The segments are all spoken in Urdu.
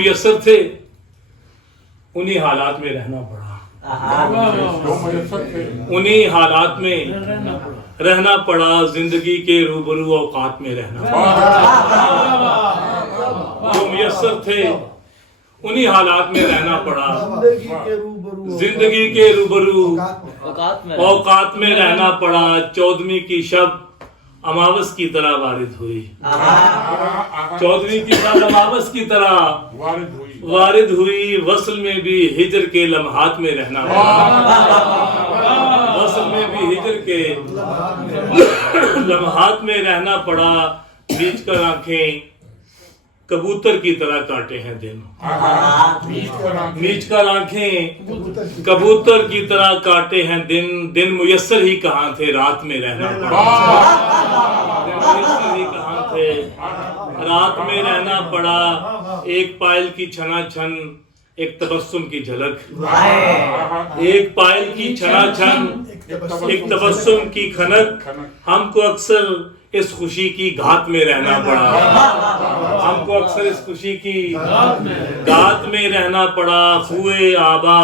میسر تھے انہی حالات میں رہنا پڑا، انہی حالات میں رہنا پڑا، زندگی کے روبرو اوقات میں رہنا پڑا، جو میسر تھے انہی حالات میں رہنا پڑا، زندگی کے روبرو اوقات میں رہنا پڑا۔ 14ویں کی شب اماوس کی طرح وارد ہوئی، 14ویں کی شب اماوس کی طرح وارد ہوئی، وصل میں بھی ہجر کے لمحات میں رہنا پڑا، وصل میں بھی ہجر کے لمحات میں رہنا پڑا، بیچ کر آنکھیں کبوتر کی طرح کاٹے ہیں دن، بیچ کر آنکھیں کبوتر کی طرح کاٹے ہیں دن، دن میسر ہی کہاں تھے رات میں رہنا پڑا، دن میسر ہی کہاں تھے رات میں رہنا پڑا، ایک پائل کی چھنا چھن ایک تبسم کی جھلک، ایک پائل کی چھنا چھن ایک تبسم کی کھنک، ہم کو اکثر اس خوشی کی گھات میں رہنا پڑا، ہم کو اکثر اس خوشی کی گھات میں رہنا پڑا، خوئے آبا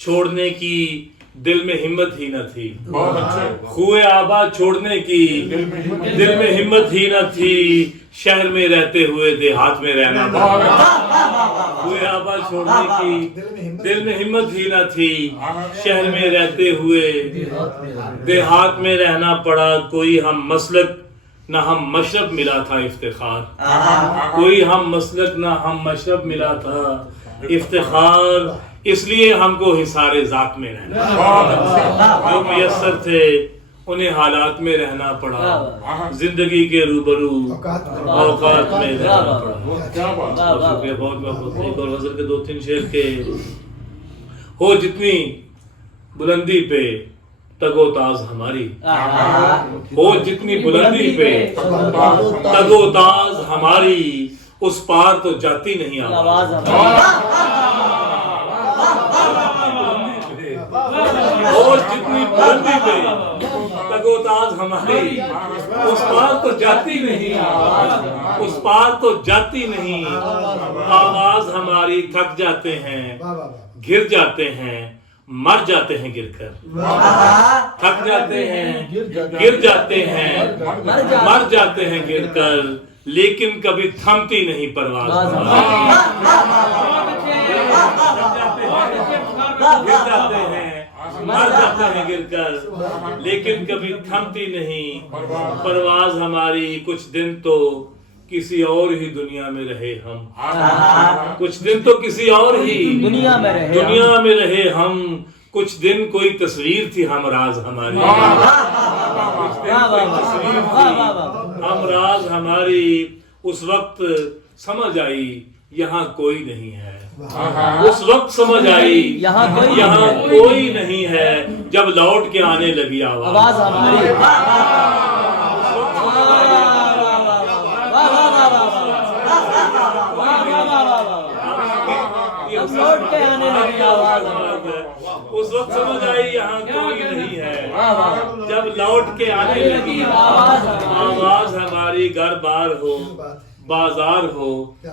چھوڑنے کی دل میں ہمت ہی نہ تھی، خوئے آبا چھوڑنے کی دل میں ہمت ہی نہ تھی، شہر میں رہتے ہوئے دیہات میں رہنا پڑا، خوئے آبا چھوڑنے کی دل میں ہمت ہی نہ تھی، شہر میں رہتے ہوئے دیہات میں رہنا پڑا، کوئی ہم مسلک نہ ہم مشرب ملا تھا افتخار، کوئی ہم مسلک نہ ہم مشرب ملا تھا افتخار، اس لیے ہم کو حصار ذات میں رہنا، جو میسر تھے انہیں حالات میں رہنا پڑا، زندگی کے روبرو اوقات میں رہنا پڑا۔ شکریہ بہت بہت۔ ایک اور غزل کے 2-3 شعر کے، ہو جتنی بلندی پہ تگ و تاز ہماری، ہو جتنی بلندی پہ تگ و تاز ہماری، اس پار تو جاتی نہیں آواز، اور جتنی بلندی پہ تگ و تاز ہماری، اس پار تو جاتی نہیں، اس پار تو جاتی نہیں، آواز ہماری، تھک جاتے ہیں گر جاتے ہیں مر جاتے ہیں گر کر، تھک جاتے ہیں گر جاتے ہیں مر جاتے ہیں گر کر، لیکن کبھی تھمتی نہیں پرواز ہماری، گر جاتے ہیں مر جاتے ہیں گر کر، لیکن کبھی تھمتی نہیں پرواز ہماری، کچھ دن تو کسی اور ہی دنیا میں رہے ہم، کچھ دن تو کسی اور ہی دنیا میں رہے ہم، کچھ دن کوئی تصویر تھی ہم راز ہماری، کچھ دن کوئی تصویر تھی ہم راز ہماری، اس وقت سمجھ آئی یہاں کوئی نہیں ہے، اس وقت سمجھ آئی یہاں کوئی نہیں ہے، جب لوٹ کے آنے لگی آواز ہماری، اس وقت سمجھ آئی یہاں کوئی نہیں ہے، جب لوٹ کے آنے لگی آواز ہماری، گھر بار ہو بازار ہو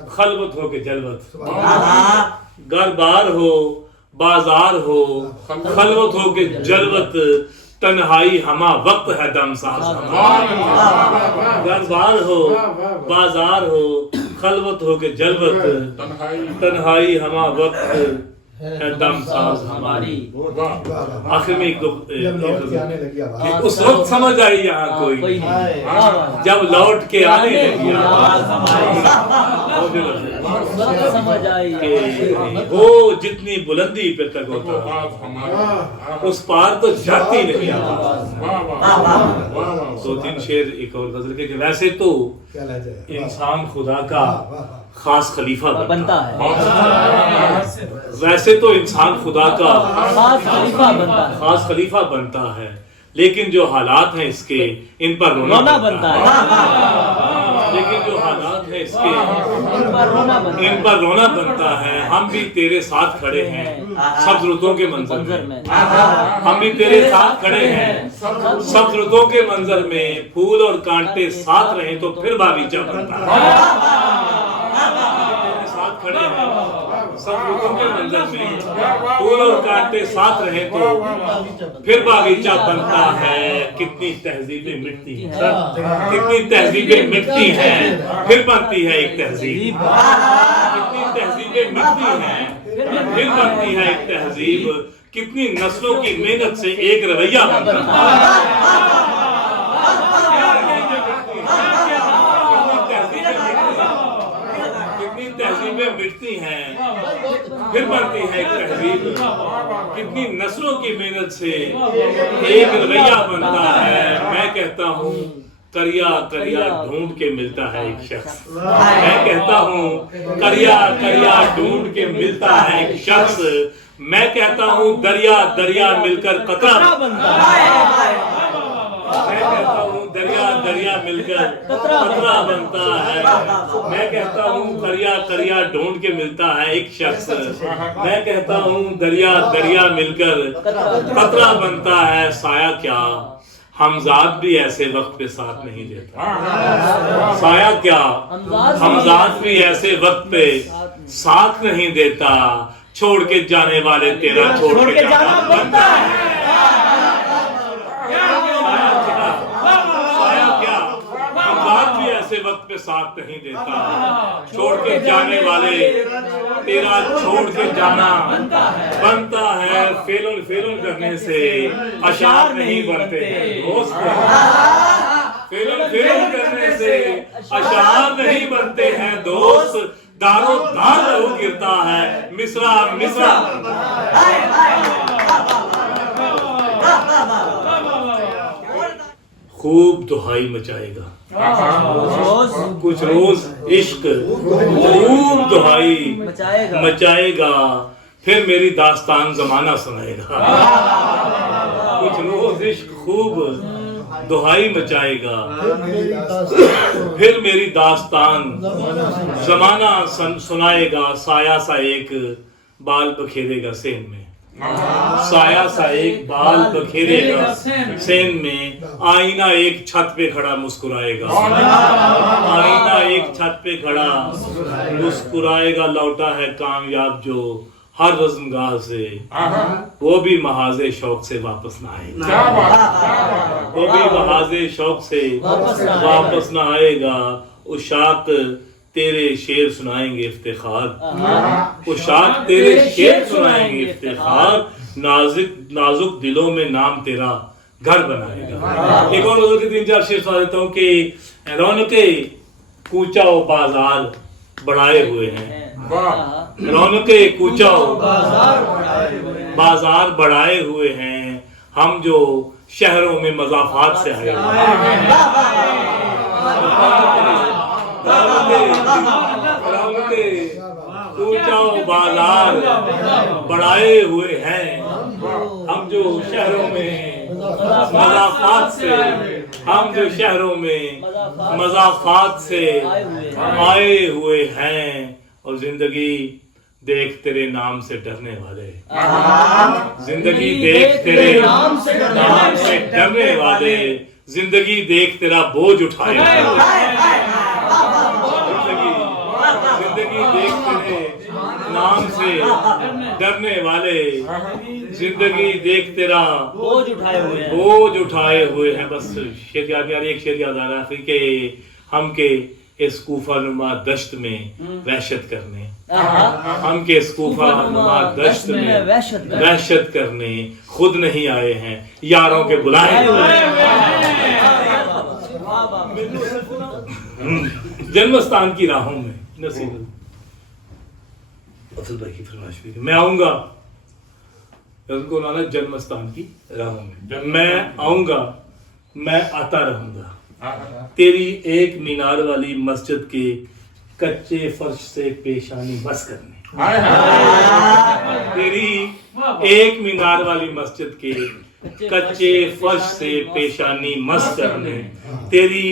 خلوت ہو کہ جلوت، گھر بار ہو بازار ہو خلوت ہو کہ جلوت، تنہائی ہما وقت ہے دم ساز ہماری، گھر بار ہو بازار ہو خلوت ہو کہ جلوت، تنہائی ہما وقت ہے دم ساز ہماری۔ آخر میں ایک اس وقت سمجھ آئی یہاں کوئی نہیں، جب لوٹ کے آنے لگی آواز ہماری، سمجھ آئی وہ جتنی بلندی پہ تک ہوتا اس پار تو جاتی نہیں آواز۔ 2-3 شعر ایک اور غزل کے، کہ ویسے تو انسان خدا کا خاص خلیفہ بنتا ہے، ویسے تو انسان خدا کا خاص خلیفہ بنتا ہے، لیکن جو حالات ہیں اس کے ان پر رونا بنتا ہے، لیکن جو حالات ہیں اس کے ان پر رونا بنتا ہے، ہم بھی تیرے ساتھ کھڑے ہیں سبز رتوں کے منظر میں، ہم بھی تیرے ساتھ کھڑے ہیں سبز رتوں کے منظر میں، پھول اور کانٹے ساتھ رہیں تو پھر باغیچہ بنتا ہے، کھڑے ہیں سب لوگوں کے منظر میں پھول اور کانٹے ساتھ رہیں تو پھر باغیچہ بنتا ہے. کتنی تہذیبیں مٹتی ہیں, کتنی تہذیبیں مٹتی ہیں پھر بنتی ہے ایک تہذیب. کتنی تہذیبیں مٹتی ہیں پھر بنتی ہے ایک تہذیب. کتنی نسلوں کی محنت سے ایک رویہ بنتا ہے. تہذیبیں مٹتی ہیں پھر بنتی ہے ایک تہذیب. کتنی نسلوں کی محنت سے ایک رویہ بنتا ہے. میں کہتا ہوں کریا کریا ڈھونڈ کے ملتا ہے ایک شخص. میں کہتا ہوں کریا کریا ڈھونڈ کے ملتا ہے ایک شخص. میں کہتا ہوں دریا دریا مل کر قطرہ بنتا ہے. میں کہتا ہوں دریا دریا مل کر قطرہ بنتا ہے. میں کہتا ہوں کریا کریا ڈھونڈ کے ملتا ہے ایک شخص. میں کہتا ہوں دریا دریا مل کر قطرہ بنتا ہے. سایہ کیا ہمزاد بھی ایسے وقت پہ ساتھ نہیں دیتا. سایہ کیا ہمزاد بھی ایسے وقت پہ ساتھ نہیں دیتا. چھوڑ کے جانے والے تیرا چھوڑ کے جانا بنتا ہے. ایسے وقت پہ ساتھ نہیں دیتا. چھوڑ کے جانے والے تیرا چھوڑ کے جانا بنتا ہے. فیلن فیلن کرنے سے اشعار نہیں بنتے ہیں دوست. فیلن فیلن کرنے سے اشعار نہیں بنتے ہیں دوست. دارو دار لہو گرتا ہے مصرع مصرع. خوب دہائی مچائے گا کچھ روز عشق خوب دہائی مچائے گا. پھر میری داستان زمانہ سنائے گا. کچھ روز عشق خوب دہائی مچائے گا. پھر میری داستان زمانہ سنائے گا. سایہ سا ایک بال بکھیرے گا سین میں. سایہ سا ایک بال بکھیرے گا سین میں. آئینہ ایک چھت پہ کھڑا مسکرائے گا. آئینہ ایک چھت پہ کھڑا مسکرائے گا. لوٹا ہے کامیاب جو ہر رزمگاہ سے وہ بھی محاذ شوق سے واپس نہ آئے گا. وہ بھی محاذ شوق سے واپس نہ آئے گا. اشاق تیرے شعر سنائیں گے افتخار. اشاق تیرے شعر سنائیں گے افتخار. نازک دلوں میں نام تیرا گھر بنائے گا. ایک اور حضور کے 3-4 شعر سنا دیتا ہوں کہ رونقیں کوچہ و بازار بڑھائے ہوئے ہیں. رونقیں کوچہ و بازار بڑھائے ہوئے ہیں. ہم جو شہروں میں مضافات سے آئے ہوئے کوچہ و بازار بڑھائے ہوئے ہیں. ہم جو شہروں میں مضافات سے ہم جو شہروں میں مضافات سے آئے ہوئے ہیں. اور زندگی دیکھ تیرے نام سے ڈرنے والے. زندگی دیکھ تیرے نام سے ڈرنے والے. زندگی دیکھ تیرا بوجھ اٹھائے زندگی دیکھ تیرے نام سے ڈرنے والے. زندگی دیکھ تیرا بوجھ اٹھائے ہوئے ہیں. بس شعر یاد یار ایک شعر یاد آ رہا ہے کہ ہم کے اس کوفہ نما دشت میں وحشت کرنے. ہم کے اس کوفہ نما دشت میں وحشت کرنے خود نہیں آئے ہیں یاروں کے بلائے جنمستان کی راہوں میں. نصیب افضل بھائی کی فرمائش بھی میں آؤں گا کو لانا جنمستان کی راہوں میں. میں آؤں گا میں آتا رہوں گا تیری ایک مینار والی مسجد کے کچے فرش سے پیشانی بس کرنے. تیری ایک مینار والی مسجد کے کچے فرش سے پیشانی مس کرنے. تیری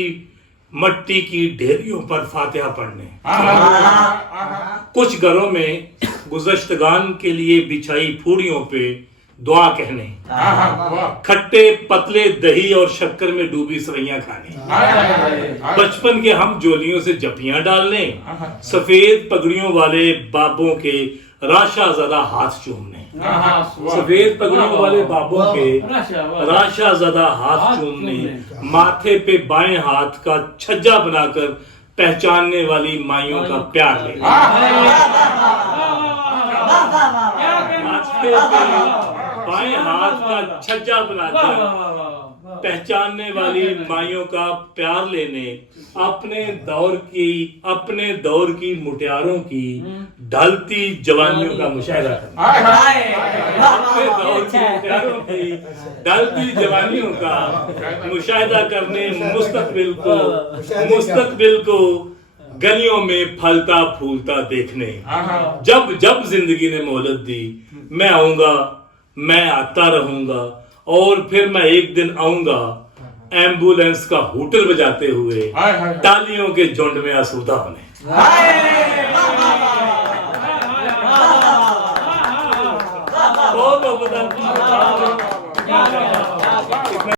مٹی کی ڈھیریوں پر فاتحہ پڑھنے. کچھ گھروں میں گزشتگان کے لیے بچھائی پھوڑیوں پہ دعا کہنے، کھٹے پتلے دہی اور شکر میں ڈوبی سوئیاں کھانے، بچپن کے ہم جولیوں سے جپیاں ڈالنے، سفید پگڑیوں والے بابوں کے راشا زدہ ہاتھ چومنے، سفید پگڑیوں والے بابوں کے راشا زدہ ہاتھ چومنے، ماتھے پہ بائیں ہاتھ کا چھجا بنا کر پہچاننے والی مائیوں کا پیار لے، ماتھے پہ بائیں ہاتھ کا چھجا بنا کر پہچاننے والی مائیوں کا پیار لینے، اپنے دور کی مٹیاروں کی ڈھلتی جوانیوں کا مشاہدہ کرنا، اپنے دور کی مٹیاروں کی ڈھلتی جوانیوں کا مشاہدہ کرنے، مستقبل کو گلیوں میں پھلتا پھولتا دیکھنے، جب زندگی نے مہلت دی، میں آؤں گا، میں آتا رہوں گا، اور پھر میں ایک دن آؤں گا ایمبولینس کا ہوٹل بجاتے ہوئے تالیوں کے جھنڈ میں آسودہ ہونے۔ بہت